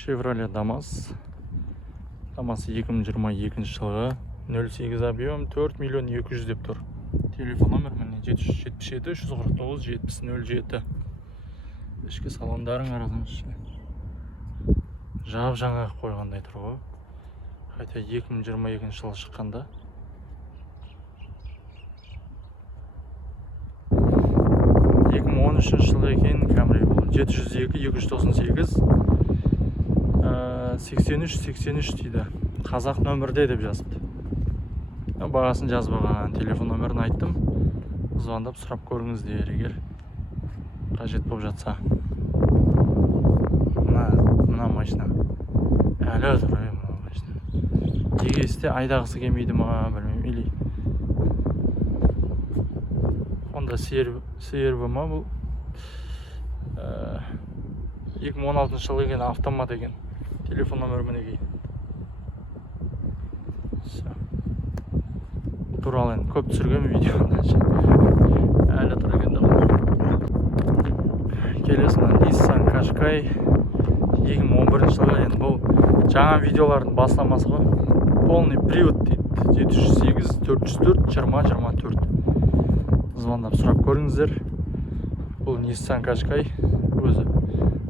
Chevrolet Damas 2022 жылғы 08 объем 4 миллион 200 деп тұр. Телефон номер міне 777 349 7007. Ішкі салондарын қарасаңызшы. Жап жаңа қойғандай тұр ғой. Қайта 2022 жылы шыққанда. Жылы екен Camry бұл 702-298 83 дейді. Қазақ нөмірде деп жазыпты. Бағасын жазбаған, телефон нөмірін айттым. Звондап сұрап көріңіздер егер қажет болып жатса. Мына машина әлі тұр, мына машина. Егесте айдағысы келмейді ма, білмеймін, или Honda CR-V ма бұл? 2016 жылы екен, автомат екен. Телефон номері мінекей. Туралы енді көп түсірген видеода. Әлі тұр екен де. Келесімен Nissan Qashqai 2011 жылы, енді бұл жаңа видеолардың бастамасы ғой. Полный привод дейді. 708 404 2024. Звондап сұрап көріңіздер. Бұл Nissan Qashqai өзі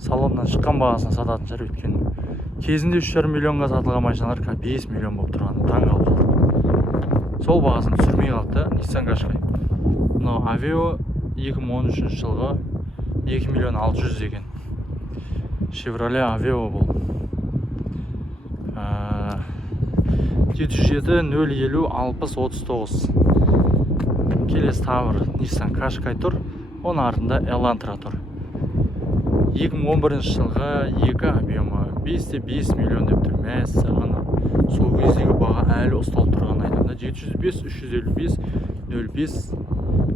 салоннан шыққан бағасына сататын шығар, өйткені кезінде 3,5 миллионға сатылған машиналар 5 миллион болып тұрған, таң қалып қалды. Сол бағасын түсірмей қалды Nissan Qashqai. Мынау Aveo 2013 жылғы 2 миллион 600 екен. Chevrolet Aveo бұл 707 050 60 39. Келесі тағы Nissan Qashqai тұр. Оның артында Elantra тұр. 2011 жылғы 2 объемы 5 миллион деп тұр. Мәсі ғана. Сол кездегі баға әлі ұсталып тұрған айтымда. 705, 355, 05,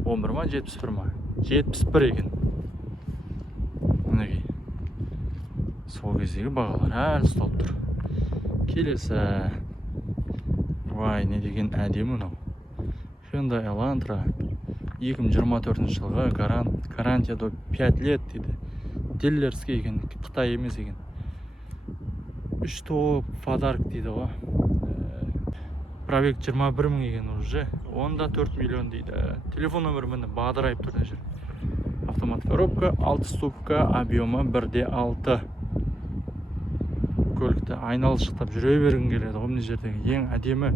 11 ма, 71 ма? 71 екен. Мінекей. Сол кездегі бағалар әлі ұсталып тұр. Келесі. Вай, не деген әдемі мынау. Hyundai Elantra 2024 жылғы гарантия до 5 лет дейді. Дилерский екен, Қытай емес екен. 3 топ подарок дейді ғой. Пробег 21 мың екен уже. Онда 4 миллион дейді. Телефон номері міне бағдырайып тұр жер. Автомат коробка, 6 ступка, объемы 1/6. Көлікті айналшықтап жүре бергің келеді. Мына жердегі ең әдемі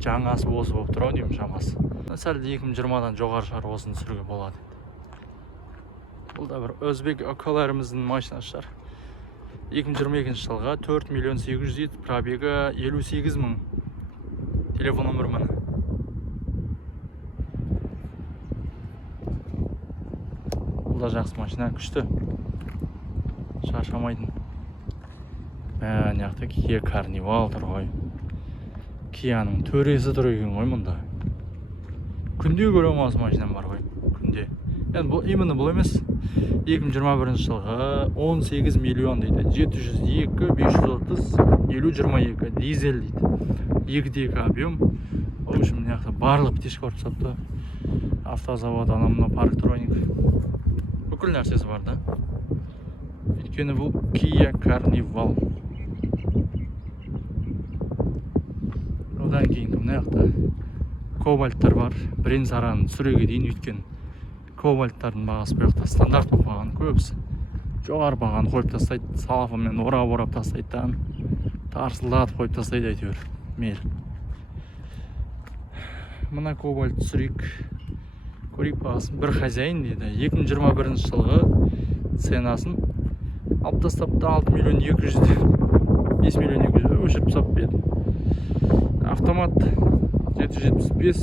жаңасы осы болып тұр деймін шамасы. Сәл 2020-дан жоғары шығар осыны түсіруге болады. Бұл да бір өзбек акаларымыздың машинасы шығар. 2022 жылға 4 миллион 800 дейді, пробегі 58 мың. Телефон номері міне. Бұл да жақсы машина, күшті. Шаршамайтын. Неқті Kia Carnival тұр ғой. Кияның төресі тұр екен ғой мұнда. Күнде көрем осы машинам бар ғой. Күнде. Енді именно бұл емес. 2021 жылғы 18 миллион дейді. 702, 530, 50-22 дизель дейді. 2-2 объем. В общем, неқті барлық птичка ұрып сапты. Автозавод, анамына парктроник. Бүкіл нәрсесі бар да. Өйткені бұл Kia Carnival. Одан кейін мына жақта кобальттар бар. Бірен сараны сүреге дейін өткен кобальттардың бағасы бұл жақта стандарт болып қалған көбісі. Жоғары бағаны қойып тастайды, салафонмен орап тастайды, тарсылдатып қойып тастайды әйтеуір. Мейл. Мына кобальт сүрек. Көрейік бағасын. Бір хозяин дейді. 2021 жылғы ценасын алып тастапты 6 миллион 200, 5 миллион 200 өшіріп сап беді. Автомат 775,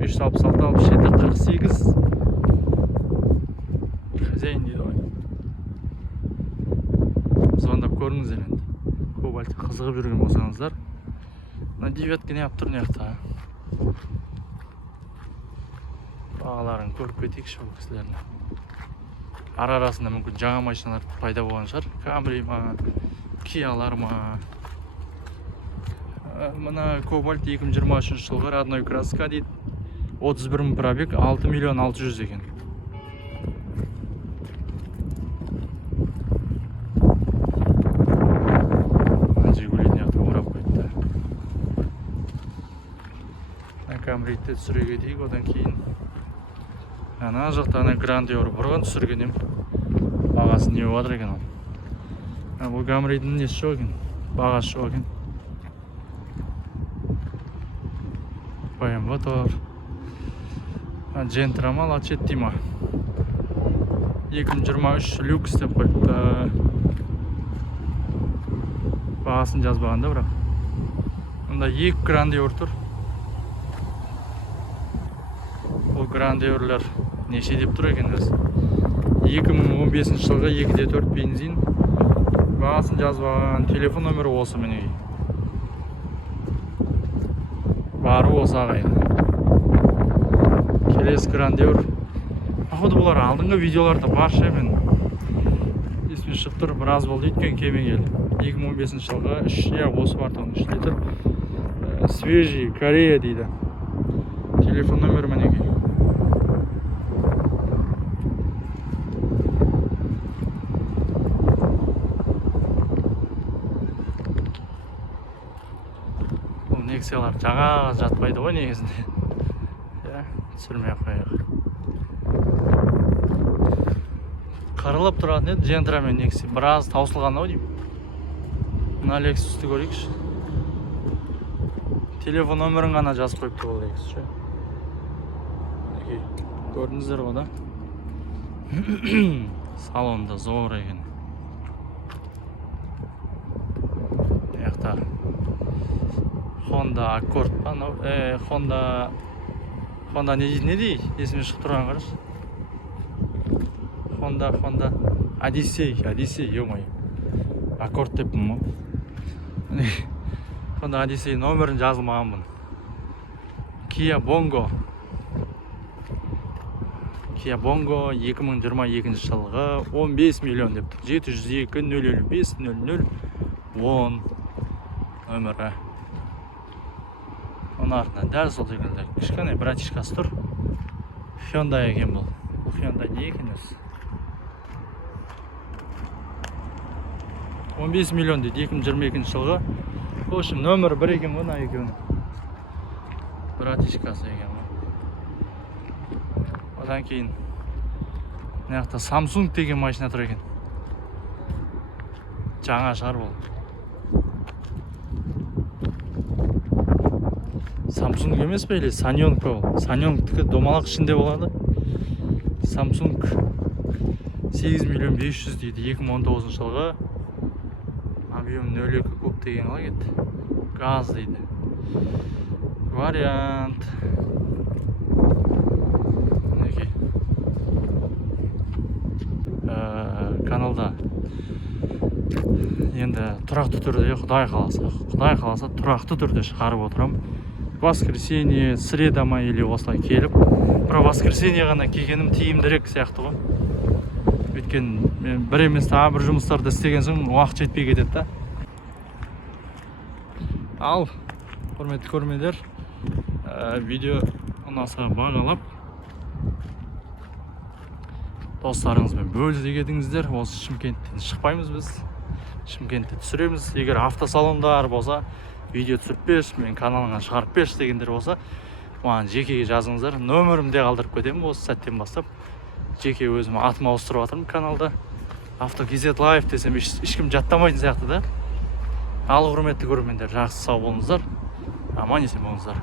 566, 67, 48. Хозяин дейді ғой. Звондап көріңіздер енді. Кобальт қызығып жүрген болсаңыздар. Мына девятка не алып тұр не жақта. Бағаларын көріп кетейікші бұл кісілеріне. Арасында мүмкін жаңа машиналар пайда болған шығар. Camry ма, Kia'лар ма. Мына Cobalt 2023 жылғы родной краска дейді. 31 мың пробег, 6 миллион 600 екен. Камридті түсіре кетейік, одан кейін ана жақта ана Грандиор бұрған түсірген ем. Бағасы не болады екен ол. Бұл Камридтің несі жоқ екен, бағасы жоқ екен. BMW тұр. Джентрамал Ачеттима 2023 люкс деп қойыпты. Бағасын жазбағанда бірақ. Мұнда 2 Грандиор тұр. Бұл Грандиорлар неше деп тұр екен өз. 2015 жылғы 2.4 бензин. Бағасын жазбаған, телефон нөмірі осы мінеге. Бары осы ағайын. Келесі Грандиор. Ақыды бұлар алдыңғы видеоларда баршы мен. Есіме шығып тұр, біраз болды өткен кемен келді. 2015 жылғы 3 осы бар тұғын 3 литр. Свежий, Корея дейді. Телефон нөмірі мінеге. Нексиялар жаңа жатпайды ғой негізінде. Түсірмей қойық. Қарылып тұратын еді Джентрамен Некси. Біраз таусылған ау деймін. Мына Лексусты көрейікші. Телефон нөмірін ғана жазып қойыпты ол Лексус. Көрдіңіздер ғой да. Салонда зор екен. Яқта Honda Accord па? Honda не дейді? Есіме шығып тұрған қараш. Honda Odyssey, ё-моё. Accord деппін мұ. Honda Odyssey нөмірін жазылмаған бұн. Kia Bongo 2022 жылғы 15 миллион депті. 702-005-00-10 нөмірі. Оның артынан дәл сол секілді кішкене братишкасы тұр. Hyundai екен бұл. Бұл Hyundai не екен өз? 15 миллион дейді 2022 жылғы. Бұл үшін нөмірі бір екен бұна екеуінің. Братишкасы екен бұл. Одан кейін мынаяқта Samsung деген машина тұр екен. Жаңа шығар бұл. Samsung емес пе или Sanyong па ол? Sanyong'тікі домалақ ішінде болады. Samsung 8 миллион 500 дейді 2019 жылғы. Объем 0,2 куб деген қалай кетті. Газ дейді. Вариант. Мінекей. Каналда енді тұрақты түрде Құдай қаласа тұрақты түрде шығарып отырам. Воскресенье, среда ма или осылай келіп, бірақ воскресенье ғана келгенім тиімдірек сияқты ғой. Өйткені мен бір емес тағы бір жұмыстарды істеген соң уақыт жетпей кетеді да. Ал, құрметті көрермендер, видео ұнаса бағалап, достарыңызбен бөлісе кетіңіздер. Осы Шымкенттен шықпаймыз біз. Шымкентте түсіреміз. Егер автосалондар болса, видео түсіріп берші, мен каналыңа шығарып берші дегендер болса, маған жекеге жазыңыздар. Нөмірімде қалдырып кетемін осы сәттен бастап. Жеке өзім атыма ауыстырып жатырмын каналда. Автокизет лайф десем ешкім жаттамайтын сияқты да. Ал құрметті көрермендер, жақсы сау болыңыздар. Аман есен болыңыздар.